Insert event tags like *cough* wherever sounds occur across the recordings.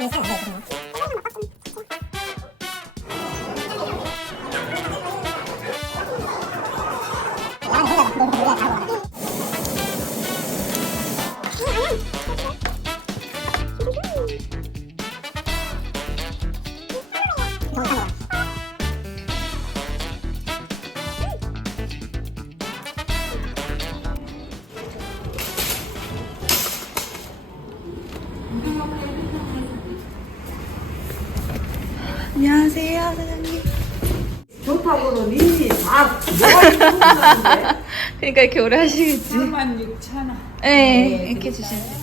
안녕하세 그러니까 이렇게 오래 하시겠지. 3만 6천 원. 네, 이렇게 주시면 돼요.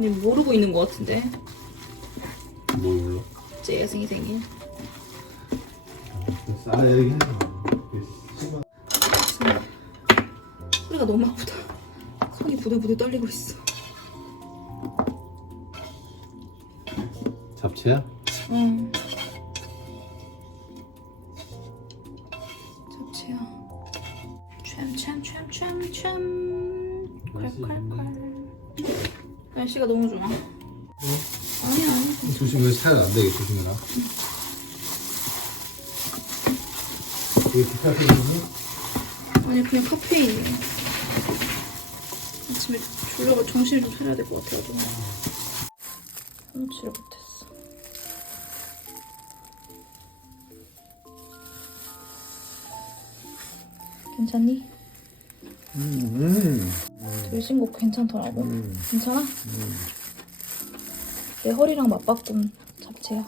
아니 모르고 있는 것 같은데 뭘 몰라? 제 여생이 생일 아. 심한. 소리가 너무 아프다 손이 부들부들 떨리고 있어 잡채야? 응 날씨가 너무 좋아 아니야 아니야 조심해 살안 되게 조심해라. 이게 기타 소리는 아니 그냥 카페인이에요 아침에 졸려가 정신을 좀 차려야 될 것 같아가지고 손치를 못했어 괜찮니? 음. 들신곡 괜찮더라고 괜찮아? 내 허리랑 맞바꾼 잡채야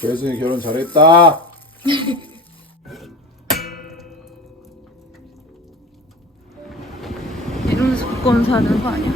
결승이 결혼 잘했다. *laughs* 이러면서 국건 사는 거 아니야?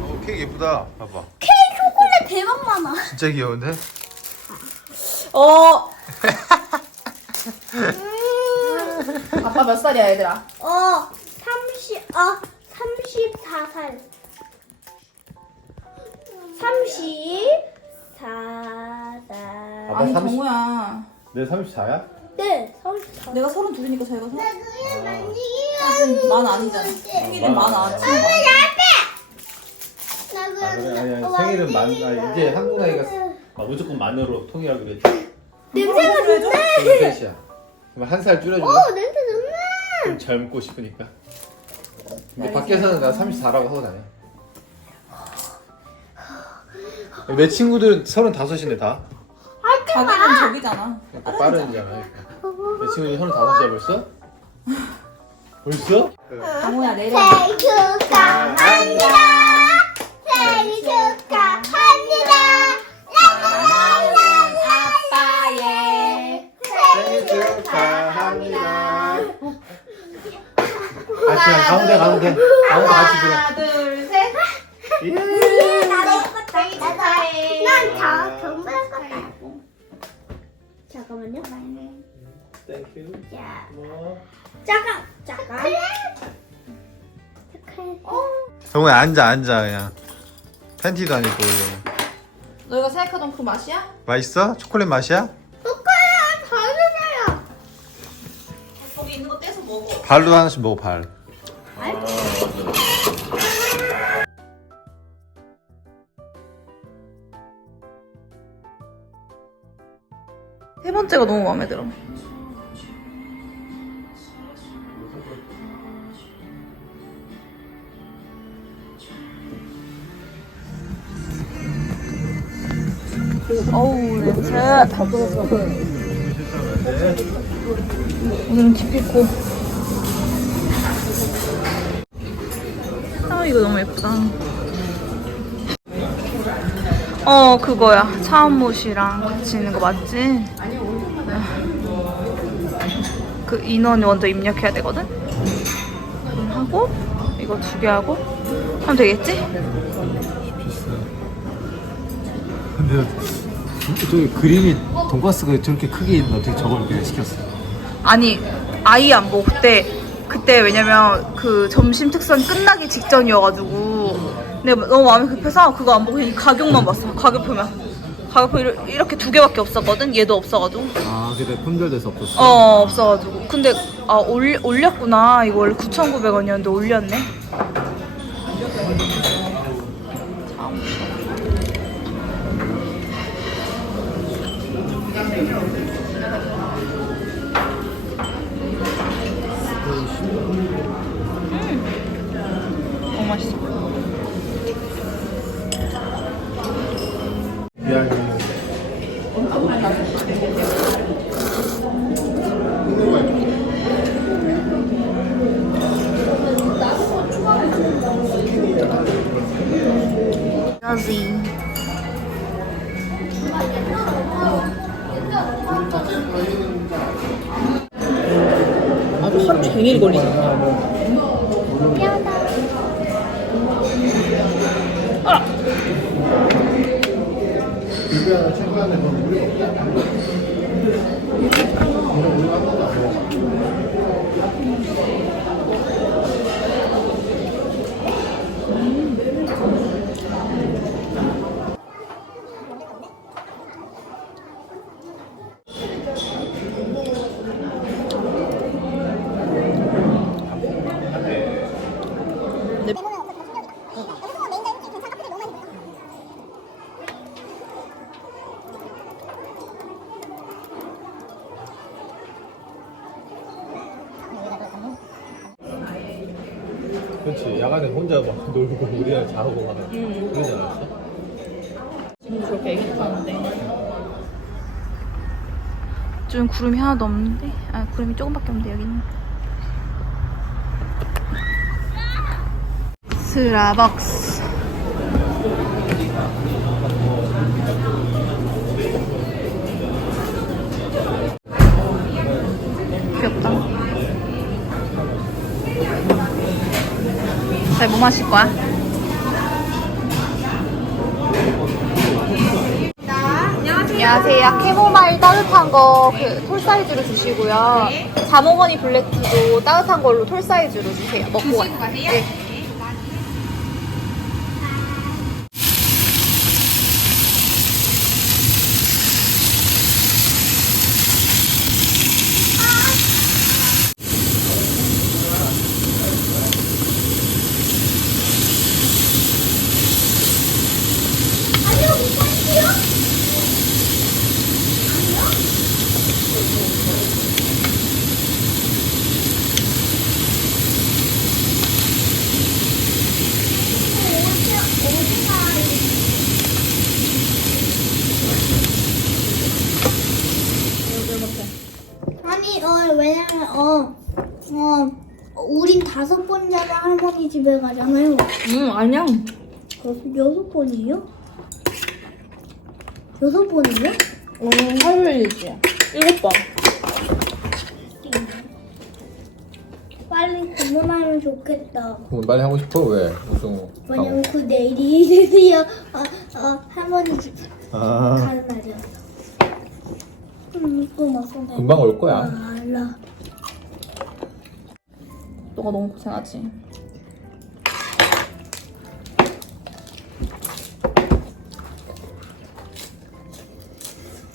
어, 케이크 예쁘다. 봐봐. 초콜릿 대박 많아. 진짜 귀여운데? 어. 아빠 몇 살이야, 얘들아? 어, 30, 어, 34살. 34살. 아빠 아니 30 정우야. 내 34야? 네, 34살. 내가 서른 둘이니까 자기가 서른. 만지기가 만 아니잖아. 생일은 만 안. 나아 그래 아니 아니 어, 생일은 만 만지기가 아, 이제 한국 나이가 아, 무조건 만으로 통일하기로 했지. 냄새가 좋네. 그럼 셋이야. 그럼 한 살 줄여줄래? 어, 냄새 좋네. 좀 젊고 싶으니까. 근데 밖에서는 나 34라고 하고 다녀. 내 친구들은 35인데 다. 자기는 저기잖아. 그러니까 빠른이잖아. 그러니까. 내 친구들 35이야 벌써? 벌써? 정우야 내려. 생일 축하합니다. 생일 축하합니다. 아빠의 생일 축하합니다. 같이 해. 가운데 가운데 가운데 같이 들어. 하나, 둘, 셋. 예. 나도 생일 축하해. 난다 정말 같다. 잠깐만요. 땡큐. 자, 뭐. 잠깐, 잠깐. 축하해. 정우야 앉아 앉아 그냥. 팬티도 아니고 이거. 너 이거 생각하던 그 맛이야? 맛있어? 초콜릿 맛이야? 축하해, 다르잖아요. 거기 있는 거 떼서 먹어. 발로 하나씩 먹어 발. 세 번째가 너무 마음에 들어. 어우 냄새. 오늘은 기필코. 아 이거 너무 예쁘다. 어 그거야 차은못이랑 같이 있는 거 맞지? 네. 그 인원 먼저 입력해야 되거든? 그럼 하고 이거 두 개 하고 하면 되겠지? 근데 저기 그림이 돈가스가 저렇게 크게 있는데 어떻게 저걸 이렇게 시켰어? 아니 아예 안 보고 그때 그때 왜냐면 그 점심 특선 끝나기 직전이어가지고 내가 너무 마음이 급해서 그거 안 보고 그냥 이 가격만 봤어 가격표면 가격표 이렇- 이렇게 두 개밖에 없었거든? 얘도 없어가지고. 아 근데 품절돼서 없었어? 어 없어가지고. 근데 아 올, 올렸구나. 이거 원래 9,900원이었는데 올렸네 짜지 아주 하루 종일 걸리네 그렇지 야간에 혼자 막 *laughs* 놀고 우리랑 자고 막 그러지 않았어? 지금 저렇게 애기 타는데. 좀 구름이 하나도 없는데? 아 구름이 조금밖에 없는데 여기는 스라벅스 잘뭐 마실 거야? 안녕하세요. 캐모마일 따뜻한 거 그 톨 사이즈로 주시고요. 자몽허니 블랙티도 따뜻한 걸로 톨 사이즈로 주세요. 먹고 가요. 네. 아니, 어, 왜냐면, 어, 어, 우린 다섯 번째로 할머니 집에 가잖아요. 응, 아니야. 여섯, 여섯 번이요? 여섯 번이요? 어, 할머니지. 일곱 번. 빨리 주문하면 하면 좋겠다. 그럼 빨리 하고 싶어? 왜? 무슨 왜냐면 그 내일이 드디어 아, 아, 할머니 집 아 가는 날이야. 음, 또 맞서 금방 올 거야. 아, 알아. 너가 너무 고생하지.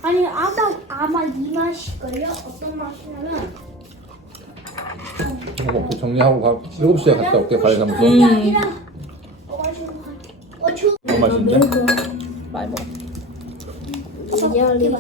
아니 아마 아마 이 맛일걸요? 어떤 맛이냐면 먹고 정리하고 가 7시에 갔다 올게 과일 사무소 음. 아니라 어 맛있는 거 같아. 어 주. 너무 맛있는데? 많이 먹어. 리아 리아.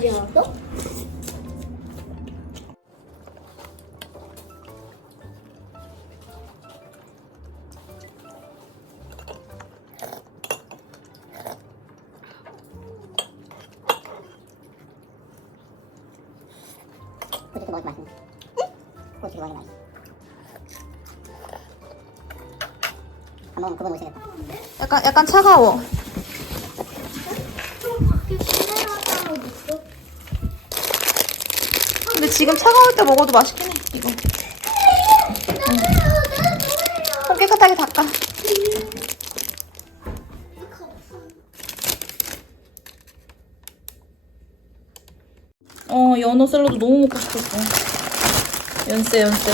안 먹으면 그거 못시겠다 약간 약간 차가워. 근데 지금 차가울 때 먹어도 맛있긴 해. 이거. 손 깨끗하게 닦아. 어 연어 샐러드 너무 먹고 싶었어. 연세 연세.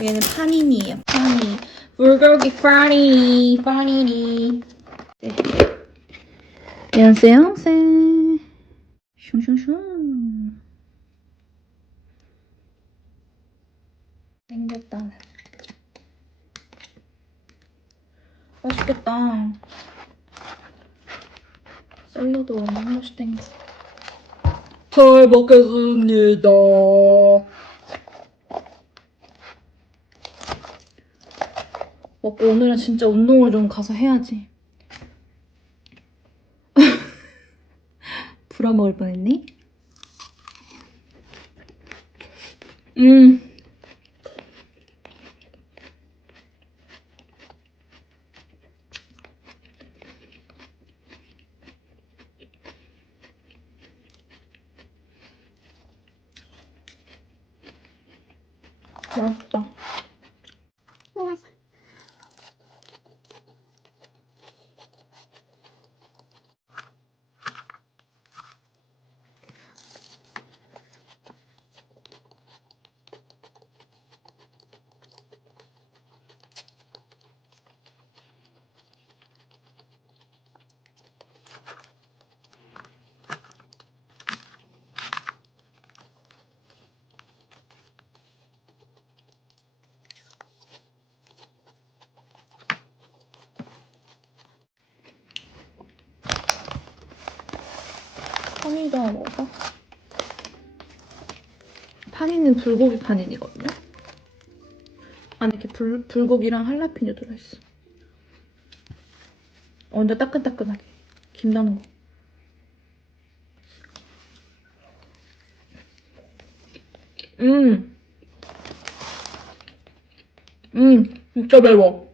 얘는 파니니예요. 파니. 불고기 파니. 파니니. 네. 연세 연세. 슝슝슝. 땡겼다. 맛있겠다. 샐러드 한 번씩 땡겨. 잘 먹겠습니다. 먹고 오늘은 진짜 운동을 좀 가서 해야지. *laughs* 불어먹을 뻔했네. 음. 맛있다. 하나 먹을까? 파니는 불고기 파니니거든요. 안에 이렇게 불, 불고기랑 할라피뇨 들어있어. 완전 따끈따끈하게. 김 나는 거. 음. 음, 진짜 매워.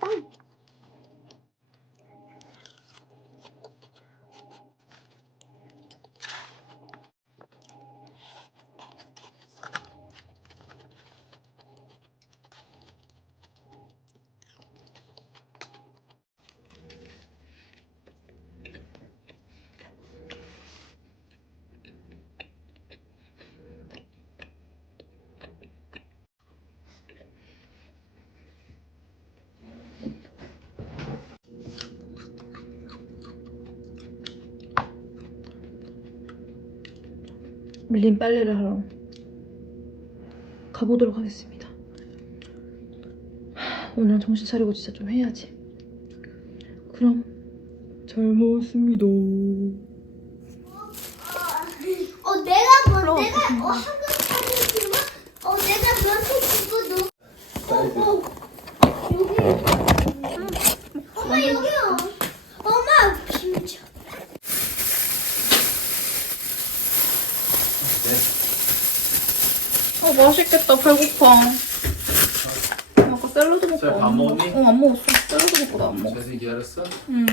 Fine. 밀린 빨래를 하러 가보도록 하겠습니다. 하, 오늘은 정신 차리고 진짜 좀 해야지. 그럼 잘 먹었습니다. 어 내가 뭐 내가 어 한국 사람이지만 어 내가 몇개 주고 너 어, 어, 여기 엄마 여기요 엄마 진짜 어 맛있겠다 배고파. 아까 샐러드 먹고 밥안 먹었니? 먹- 어, 안 먹었어. 샐러드 먹고 나 안 먹어. 재승이 기다렸어? 응.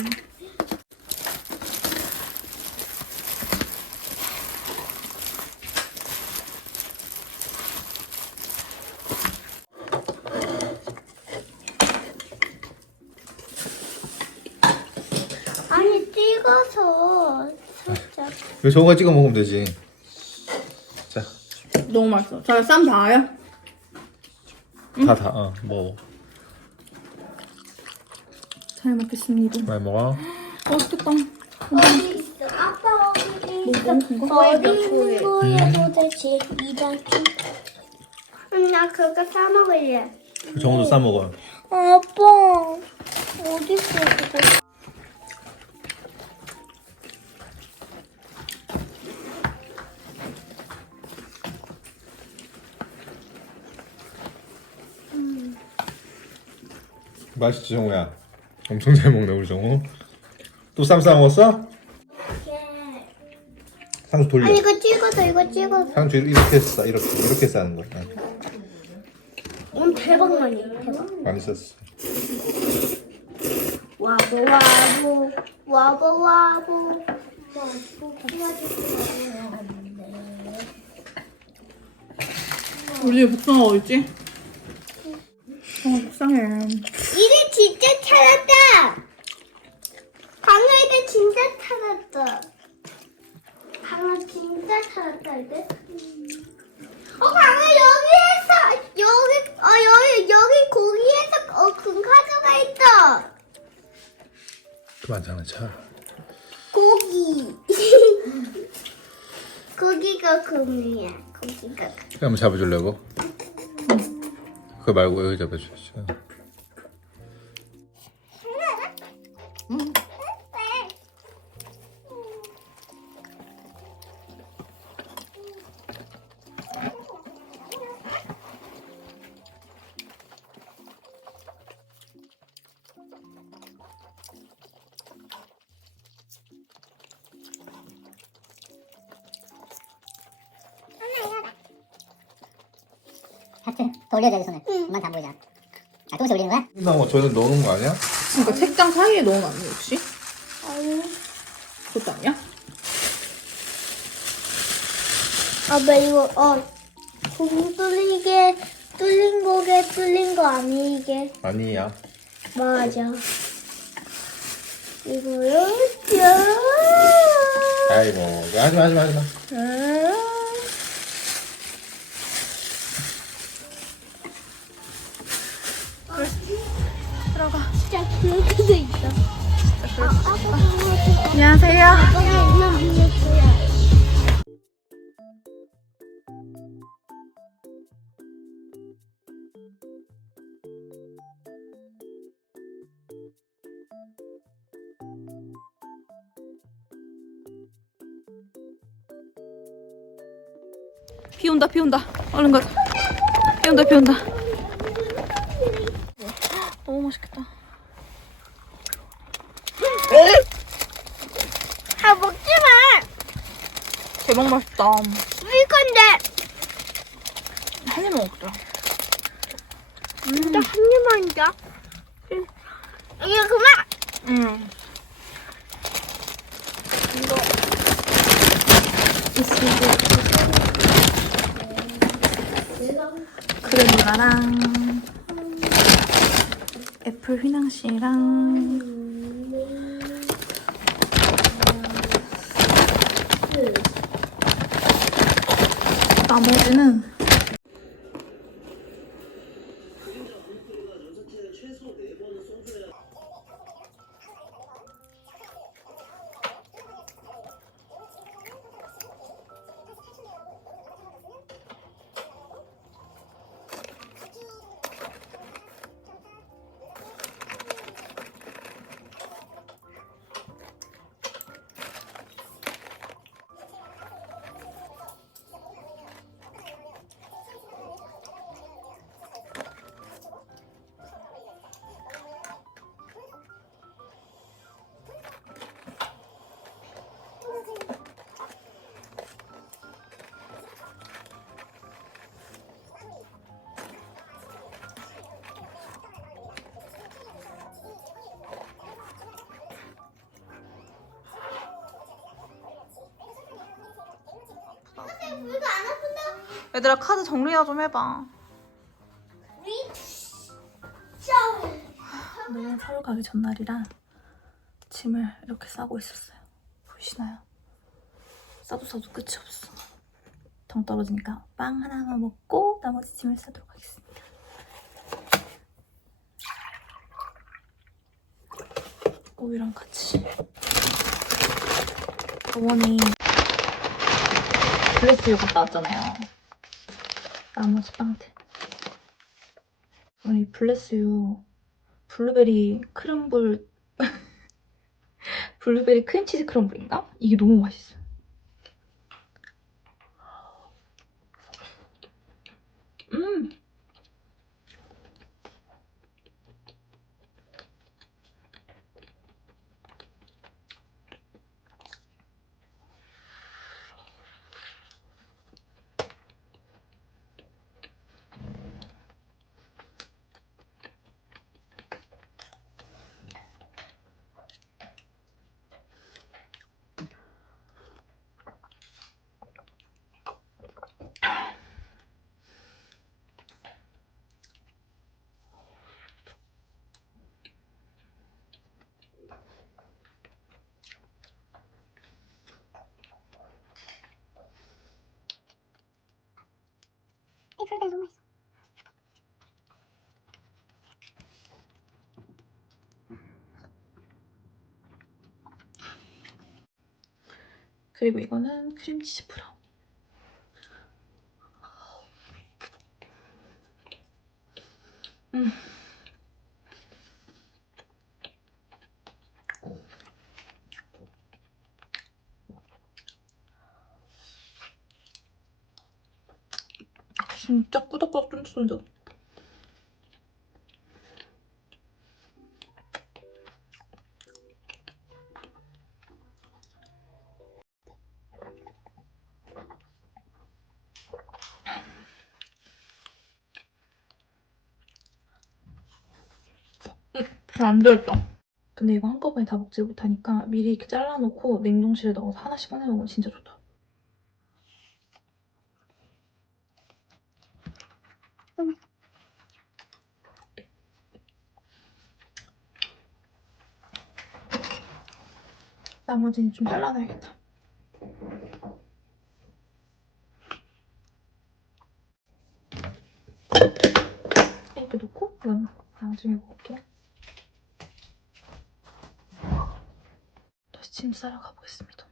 아니 찍어서 살짝 이거 저거 찍어 먹으면 되지. 자, 너무 맛있어. 자, 쌈 다요? 다 다. 어, 먹어. 잘 먹겠습니다. 많이 먹어. 맛있겠다. 어디 있어 아빠 어디 있어 거? 어디 있는 거야 도대체 이다키 나 그거 사 먹을래 정우도 싸 먹어. 아빠 어디 있어 그거 맛있지 정우야. 엄청 잘 먹네 우리 정우. 또 쌈 싸 먹었어? 상수 돌려. 아니 이거 찍어서 이거 찍어서 상수 이렇게 싸 이렇게 이렇게 싸는 거야. 응. 음 대박 많이 대박 많이 썼어. 와보 와보 와보 와보 우리 복숭아 어딨지? 어, 속상해. 이제 진짜 찾았다 강아지 진짜 찾았다 강아 진짜 찾았다 이제 어 강아 여기에서 여기 어 여기 여기 고기에서 어금 가져가 있어 그만 장난쳐. 고기 *laughs* 고기가 금이야 고기가 금. 그냥 한번 잡아주려고? 그거 말고 여기 잡아주지. 하트 더 올려줘야지 손을 엄마한테 안 보이잖아 아 조금씩 올리는 거야? 나뭐 저는 넣는 거 아니야? 그러니까 책장 사이에 돼, 혹시? 그것도 아니야? 아빠 이거 어공 뚫리게 뚫린 거게 뚫린 거 아니게 아니야. 맞아 이거요 야 아이고 하지마 하지마 하지마. 진짜 그렇게 돼 있어 아, 아빠 안녕하세요. 비 온다, 비 온다. 얼른 가자. 비 온다, 비 온다. 맛있겠다. 아 먹지 마 대박 맛있다. 우리 건데 한 입만 먹자. 진짜 한 입만 줘 이거 그만 응. 크레미라랑 애플 휘낭시랑 나머지는 얘들아 카드 정리나 좀 해봐. 오늘 서울 가기 전날이라 짐을 이렇게 싸고 있었어요. 보이시나요? 싸도 싸도 끝이 없어. 정 떨어지니까 빵 하나만 먹고 나머지 짐을 싸도록 하겠습니다. 우유랑 같이. 어머니 블레스유 갔다 왔잖아요. 나머지 빵들. 아니 블레스유 블루베리 크럼블 *laughs* 블루베리 크림치즈 크럼블인가? 이게 너무 맛있어요. 음. 때 너무 맛있어. 그리고 이거는 크림치즈 브라운. 음. 진짜 꾸덕꾸덕 쫀쫀쫀. 잘안 되었다. 근데 이거 한꺼번에 다 먹지 못하니까 미리 이렇게 잘라놓고 냉동실에 넣어서 하나씩 꺼내 먹으면 진짜 좋다. 나머지는 좀 잘라놔야겠다. 이렇게 놓고 이건 나중에 먹을게요. 다시 짐 싸러 가보겠습니다.